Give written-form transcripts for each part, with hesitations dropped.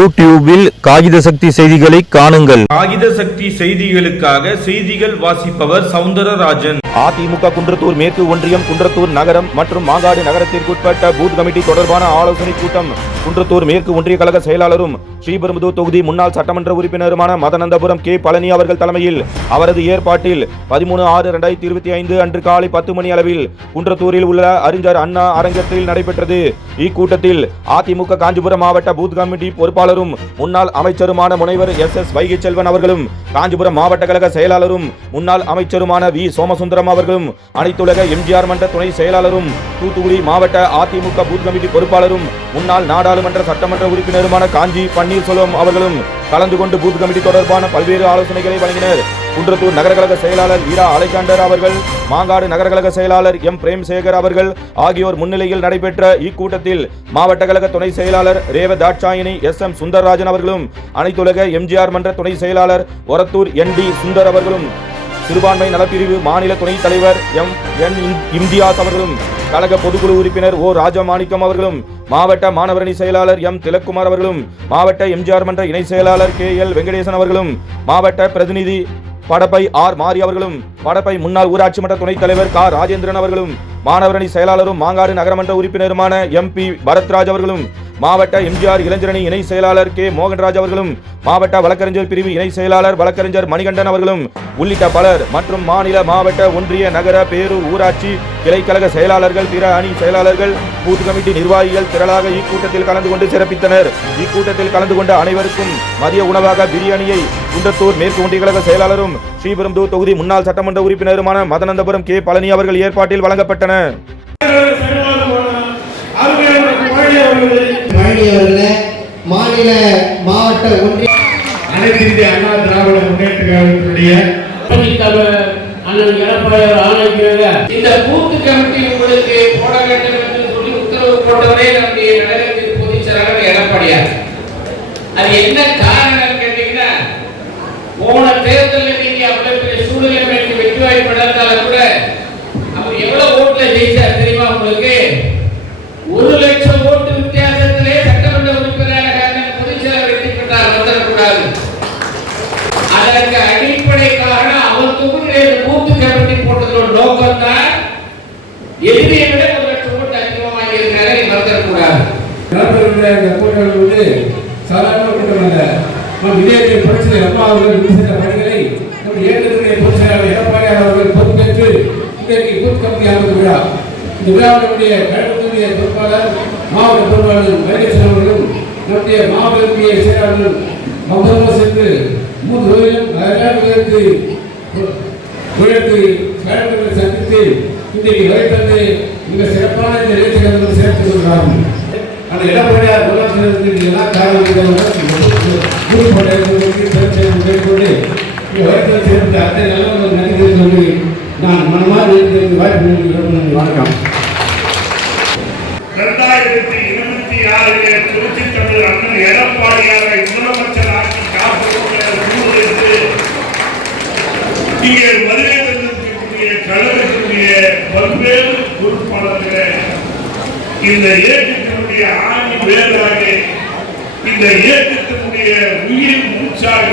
யூடியூபில் காகித சக்தி செய்திகளை காணுங்கள். காகித சக்தி செய்திகளுக்காக செய்திகள் வாசிப்பவர் சவுந்தரராஜன். அதிமுக குன்றத்தூர் மேற்கு ஒன்றியம் குன்றத்தூர் நகரம் மற்றும் மாங்காடு நகரத்திற்குட்பட்ட பூத் கமிட்டி தொடர்பான ஆலோசனை கூட்டம் குன்றத்தூர் மேற்கு ஒன்றிய கழக செயலாளரும் ஸ்ரீபெரும்புதூர் தொகுதி முன்னாள் சட்டமன்ற உறுப்பினருமான மதனந்தபுரம் கே பழனி அவர்கள் தலைமையில் அவரது ஏற்பாட்டில் 13/6/2025 அன்று காலை 10 மணி அளவில் குன்றத்தூரில் உள்ள அறிஞர் அண்ணா அரங்கத்தில் நடைபெற்றது. இக்கூட்டத்தில் அதிமுக காஞ்சிபுரம் மாவட்ட பூத் கமிட்டி பொறுப்பாளரும் முன்னாள் அமைச்சருமான முனைவர் SS வைகை செல்வன் அவர்களும், காஞ்சிபுரம் மாவட்ட கழக செயலாளரும் முன்னாள் அமைச்சருமான வி சோமசுந்தரம் அவர்களும், அனைத்துலக எம்ஜிஆர் மன்ற துணை செயலாளரும் தூத்துக்குடி மாவட்ட அதிமுக பூத் கமிட்டி பொறுப்பாளரும் முன்னாள் நாடாளுமன்ற சட்டமன்ற உறுப்பினருமான காஞ்சி பன்னீர்செல்வம் அவர்களும் கலந்து கொண்டு பூத் கமிட்டி தொடர்பான பல்வேறு ஆலோசனைகளை வழங்கினர். குன்றத்தூர் நகரகழக செயலாளர் ஈரா அலெக்சாண்டர் அவர்கள், மாங்காடு நகரகழக செயலாளர் M பிரேம்சேகர் அவர்கள் ஆகியோர் முன்னிலையில் நடைபெற்ற இக்கூட்டத்தில் மாவட்ட கழக துணை செயலாளர் ரேவ தாட்சாயினி SM சுந்தரராஜன் அவர்களும், அனைத்துலக எம்ஜிஆர் மன்ற துணை செயலாளர் ஒரத்தூர் ND சுந்தர் அவர்களும், சிறுபான்மை நலப்பிரிவு மாநில துணைத் தலைவர் MN இம்தியாஸ் அவர்களும், கழக பொதுக்குழு உறுப்பினர் O ராஜமாணிக்கம் அவர்களும், மாவட்ட மாணவரணி செயலாளர் M திலக்குமார் அவர்களும், மாவட்ட எம்ஜிஆர் மன்ற இணை செயலாளர் KL வெங்கடேசன் அவர்களும், மாவட்ட பிரதிநிதி படப்பை R மாரி அவர்களும், படப்பை முன்னாள் ஊராட்சி மன்ற துணைத் தலைவர் K ராஜேந்திரன் அவர்களும், மாணவரணி செயலாளரும் மாங்காடு நகரமன்ற உறுப்பினருமான MP பரத்ராஜ் அவர்களும், மாவட்ட எம்ஜிஆர் இளைஞரணி இணை செயலாளர் K மோகன்ராஜ் அவர்களும், மாவட்ட வழக்கறிஞர் பிரிவு இணை செயலாளர் வழக்கறிஞர் மணிகண்டன் அவர்களும் உள்ளிட்ட பலர் மற்றும் மாநில மாவட்ட ஒன்றிய நகர பேரூர் ஊராட்சி கிளைக்கழக செயலாளர்கள், பிற அணி செயலாளர்கள், பூத் கமிட்டி நிர்வாகிகள் திரளாக இக்கூட்டத்தில் கலந்து கொண்டு சிறப்பித்தனர். இக்கூட்டத்தில் கலந்து கொண்ட அனைவருக்கும் மதிய உணவாக பிரியாணியை குன்றத்தூர் மேற்கு ஒன்றிய கழக செயலாளரும் ஸ்ரீபெரும்புதூர் தொகுதி முன்னாள் சட்டமன்ற உறுப்பினருமான மதனந்தபுரம் கே பழனி அவர்கள் ஏற்பாட்டில் வழங்கப்பட்டன. மாநில மாவட்ட ஒன்றிய அனைத்து இந்திய அண்ணா திராவிட முன்னேற்ற கழகத்தினுடைய இந்த பூத்து கமிட்டி உங்களுக்கு போட வேண்டும் என்று சொல்லி உத்தரவு போட்டவரே நம்முடைய நகரத்தின் பொதுச் செயலாளர் எடப்பாடியார். அது என்ன காரணம் கேட்டீங்கன்னா, போன தேர்தலில் நீங்க அவ்வளவு பெரிய சூழ்நிலை வெற்றி வாய்ப்பு இழந்தாலும் கூட அவர் எவ்வளவு ஓட்டுல ஜெயிச்சார் தெரியுமா உங்களுக்கு? 1 லட்சம் ஓட்டு வித்தியாசத்திலே சட்டமன்ற உறுப்பினராக பொதுச் செயலாளர் வெற்றி பெற்றார். வந்துடக்கூடாது. அதற்கு அடிப்படை காரணம் அவர் தொகுதியில் பூத்து கமிட்டி போட்டதோட நோக்கம் தான் எதிரியை விட 1 லட்சம் ஓட்டு அதிகமாக இருக்கிறாரை வந்துடக்கூடாது. இந்த கூட்டம் வந்து சாதாரண கூட்டம் அல்ல. இதே பிரச்சனை அம்மா அவர்கள் விமர்சித்த பணிகளை ஏற்கனவே பொதுச் செயலாளர் எடப்பாடியார் அவர்கள் பொறுப்பேற்று இன்றைக்கு பூத் கமிட்டி அமைத்த விழா. இந்த விழாவுடைய கழகத்தினுடைய பொறுப்பாளர் மாவட்ட பொறுப்பாளர் வைகை அவர்களும் நம்முடைய மாவட்ட செயலாளர்கள் மொத்தமாக சென்று 3 தொகுதியிலும் கழகங்களை சந்தித்து இன்றைக்கு வைத்தது மிக சிறப்பான இந்த நிகழ்ச்சிகள் சேர்த்து கொள்கிறார்கள். அந்த எடப்பாடியார் எல்லா காரணங்களும் சேர்ந்து அத்தனை நல்லவர்கள் நன்றி சொல்லி நான் மனமாக வாய்ப்பு வணக்கம். 2026 திருச்சி தமிழ் அண்ணன் எடப்பாடியாரை முதலமைச்சர் ஆக்கி காப்பதற்கு இங்கே மதுரை இருக்கக்கூடிய கழகத்தினுடைய பல்வேறு பொறுப்பாளர்களை இந்த இயக்கத்தினுடைய ஆணி வேறாக, இந்த இயக்கத்தினுடைய உயிர் மூச்சாக,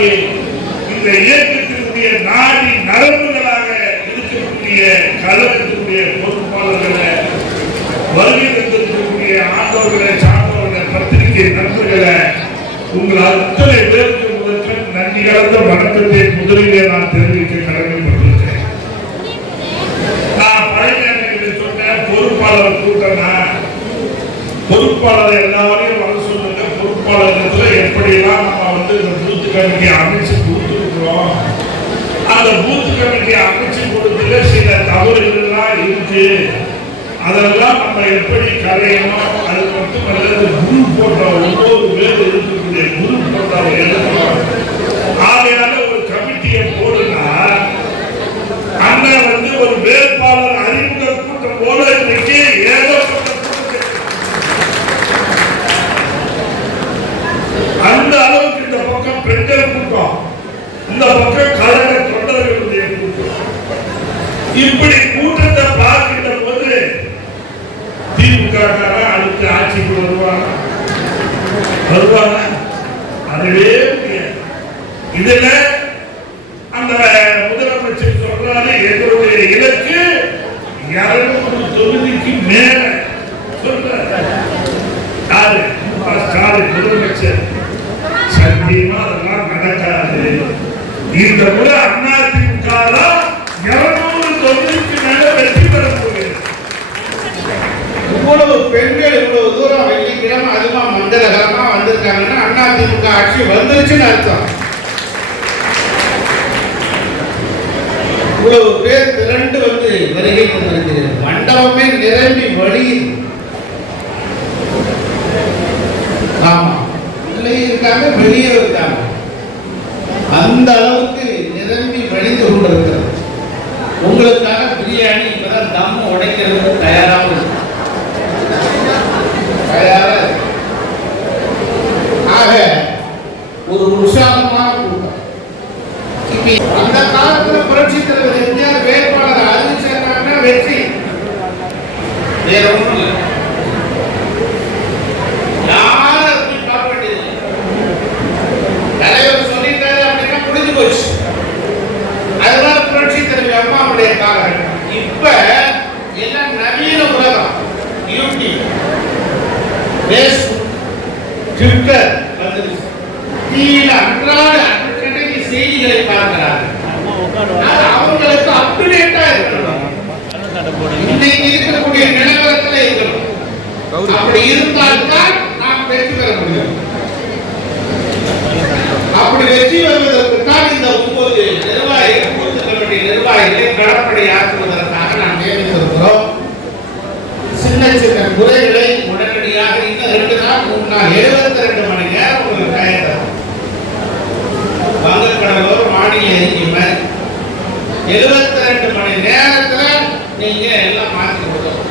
இந்த இயக்கத்தினுடைய நாடி நரம்புகளாக இருக்கக்கூடிய கழகத்தினுடைய பொறுப்பாளர்களை, வருகை தந்திருக்கக்கூடிய ஆண்டவர்களை, சார்ந்தவர்களை, பத்திரிகை நண்பர்களை, உங்கள் அத்தனை பேருக்கு முதற்க நன்றி கலந்த வணக்கத்தை முதலிலே நான் தெரிவிக்க கடமைப்பட்டிருக்கிறேன். நான் பழைய சொன்ன பொறுப்பாளர் கூட்டம்னா பொறுப்பாளர் எல்லாரையும் வர சொல்லுங்க. பொறுப்பாளர் எப்படியெல்லாம் நம்ம இந்த பூத் கமிட்டி அமைச்சு கொடுத்துருக்கிறோம். அந்த பூத் கமிட்டி அமைச்சு கொடுத்துல சில தவறுகள்லாம் இருக்கு. அதெல்லாம் நம்ம எப்படி கரையணும், அது மட்டுமல்ல குரு போன்ற 9 பேர் இருக்கக்கூடிய குரு போன்ற எழுதணும். ஆகையால ஒரு கமிட்டியை போடுனா அண்ணன் ஒரு வேட்பாளர் அறிமுக கூட்டம் போல இன்னைக்கு ஏகப்பட்ட அந்த அளவுக்கு இந்த பக்கம் பெண்கள் கூட்டம், இந்த பக்கம் கழக தொண்டர்களுடைய கூட்டம். இப்படி கூட்டத்தை பார்க்கின்ற போது திமுக அடுத்து ஆட்சிக்கு வருவாங்க. அதுவே முடியாது. இதுல அந்த முதலமைச்சர் சொல்றாரு, எங்களுடைய இலக்கு 200 தொகுதிக்கு மேல சொல்றாரு. யாரு? ஸ்டாலின் முதலமைச்சர். சத்தியமா அதெல்லாம் நடக்காது. இந்த முறை அதிமுக 200 தொகுதிக்கு மேல வெற்றி பெற போகிறது. இவ்வளவு பெண்கள் இவ்வளவு தூரம் வெள்ளிக்கிழமை அதுமா மங்களகரமா வந்திருக்காங்கன்னா அதிமுக ஆட்சி வந்துருச்சுன்னு அர்த்தம். இவ்வளவு பேர் திரண்டு வந்து வருகை தந்திருக்கிறது. மண்டபமே நிரம்பி வழியுது. ஆமா, உள்ளே இருக்காங்க, வெளியே இருக்காங்க. அந்த அளவுக்கு நிரம்பி வழிந்து கொண்டிருக்கிறது. உங்களுக்காக பிரியாணி இப்பதான் தம் உடைக்கிறது தயாராக இருக்கு. ஆக ஒரு உற்சாகமான கூட்டம். அந்த காலத்துல புரட்சி தலைவர் எம்ஜிஆர் வேட்பாளர் அறிவிச்சாங்கன்னா வெற்றி. வேற ஒன்றும் இல்லை. யாரும் பார்க்க வேண்டியது தலைவர் சொல்லிட்டாரு அப்படின்னா முடிஞ்சு போச்சு. அதனால புரட்சி தலைவர் அம்மாவுடைய காலம். இப்ப எல்லாம் நவீன உலகம். யூடியூப், பேஸ்புக், ட்விட்டர் வந்துருச்சு. டிவியில அன்றாட அன்றைக்கு செய்திகளை பார்க்கிறார்கள். அவங்களுக்கு அப்டேட்டா இருக்கணும். இன்னைக்கு இருக்கக்கூடிய நிலவரத்தில் இருக்கணும். அப்படி இருந்தால்தான் நாம் வெற்றி பெற முடியும். அப்படி வெற்றி பெறுவதற்கு தான் இந்த 9 நிர்வாகிகள், பூத் கமிட்டி நிர்வாகிகளை கடற்படை ஆக்குவதற்காக நாம் நியமித்திருக்கிறோம். சின்ன சின்ன குறைகளை உடனடியாக இன்னும் 2 நாள் 3 நாள் 72 மணி நேரம் உங்களுக்கு டயர் வங்கக்கடலோர் மாநில அறிக்கை 72 மணி நேரத்துல நீங்க எல்லாம் மாற்றி கொடுக்கணும்.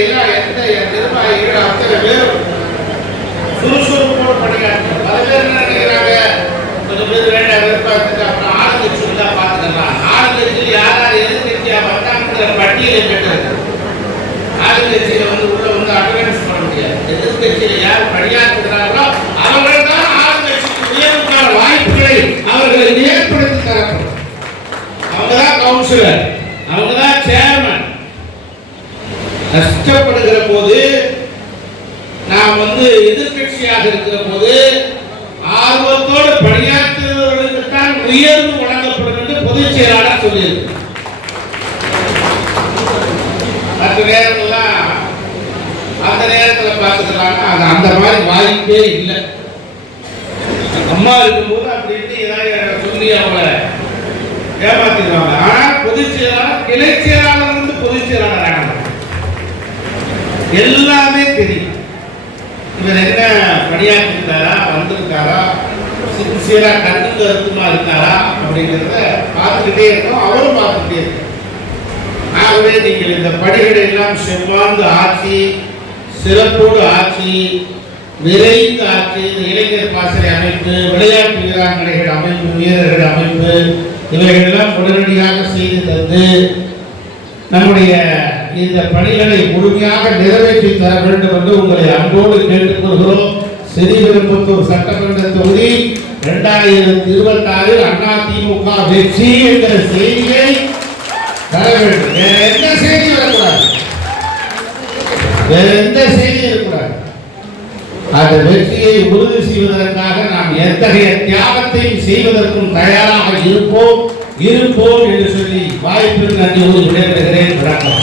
எல்லாம் எந்த நிர்வாகிகள் அத்தனை பேரும் சுறுசுறுப்போடு பணியாற்றணும். பல பேர் என்ன நினைக்கிறாங்க, கொஞ்சம் பேர் வேண்டாம் விருப்பத்துக்கு அப்புறம் ஆளுங்கட்சி தான் பார்த்துக்கலாம். ஆளுங்கட்சியில் யார் யார் எதிர்கட்சியா வந்தாங்கிற பட்டியலை பெற்றது. ஆளுங்கட்சியில உள்ள அட்டெண்டன்ஸ் பண்ண முடியாது. எதிர்கட்சியில யார் பணியாற்றுகிறார்களோ அவர்கள் தான் ஆளுங்கட்சிக்கு உயர்வுக்கான வாய்ப்புகளை அவர்களுக்கு ஏற்படுத்தி தரப்படும். அவங்கதான் கவுன்சிலர், அவங்கதான் சேர்மன். கஷ்டப்படுகிற போது நாம் எதிர்கட்சியாக இருக்கிற போது ஆர்வத்தோடு பணியாற்றுபவர்களுக்கு தான் உயர்வு வழங்கப்படும் என்று பொதுச் செயலாளர் சொல்லியிருக்கு. மற்ற நேரங்கள்லாம் அந்த நேரத்தில் பார்த்துக்கலாம். அந்த மாதிரி வாய்ப்பே இல்லை. அம்மா இருக்கும்போது அப்படின்னு ஏதாவது சொல்லி அவங்கள ஏமாத்திடுவாங்க. ஆனால் பொதுச் செயலாளர், கிளை செயலாளர் பொதுச் செயலாளர் ஆகணும். எல்லாமே தெரியும். இவர் என்ன பணியாற்றிருக்காரா, வந்திருக்காரா, சின்சியரா கண்ணு கருத்துமா இருக்காரா அப்படிங்கிறத பார்த்துக்கிட்டே இருக்கோம். அவரும் பார்த்துக்கிட்டே இருக்கோம். ஆகவே நீங்கள் இந்த படிகளை எல்லாம் செவ்வாந்து ஆட்சி, சிறப்போடு ஆட்சி, விரைந்து ஆட்சி, இளைஞர் பாசறை அமைப்பு, விளையாட்டு வீராங்கனைகள் அமைப்பு, வீரர்கள் அமைப்பு, இவைகளெல்லாம் உடனடியாக செய்து தந்து நம்முடைய இந்த பணிகளை முழுமையாக நிறைவேற்றி தர வேண்டும் என்று உங்களை அன்போடு கேட்டுக்கொள்கிறோம். ஸ்ரீபெரும்புத்தூர் சட்டமன்ற தொகுதி 2026 அதிமுக வெற்றி என்கிற செய்தியை தர வேண்டும். வேற எந்த செய்தி வரக்கூடாது, வேற எந்த செய்தி இருக்கக்கூடாது. அந்த வெற்றியை உறுதி செய்வதற்காக நாம் எத்தகைய தியாகத்தையும் செய்வதற்கும் தயாராக இருப்போம் என்று சொல்லி வாய்ப்பிற்கு நன்றி விடைபெறுகிறேன். வணக்கம்.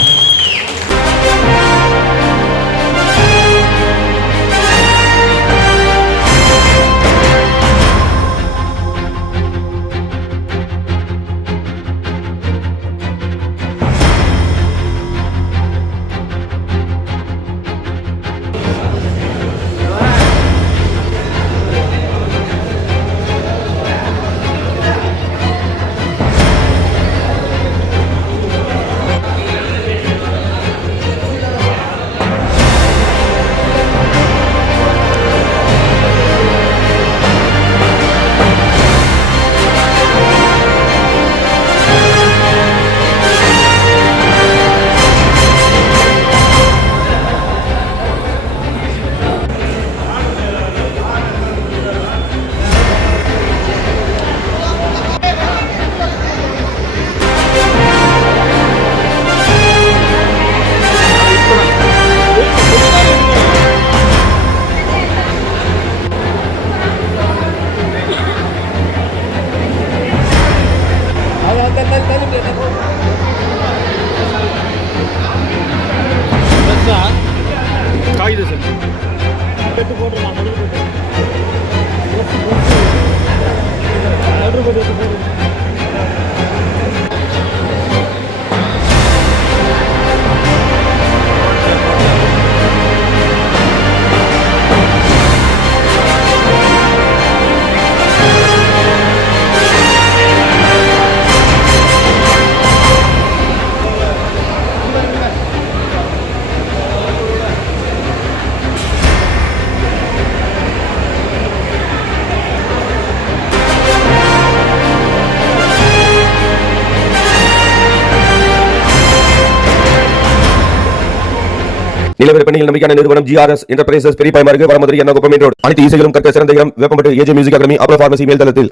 இளவர பெண்ணில் நம்பிக்கையான நிறுவனம் GRS என்டர்பிரைசஸ் பெரிய பாய்மார்க்கு வரமதுரை என்ன குப்பமேட்டோடு அனைத்து இசைகளும் கற்க சிறந்த இடம் வேப்பம்பட்டு AJ மியூசிக் அகாடமி அப்ரோ பார்மசி மேல் தளத்தில்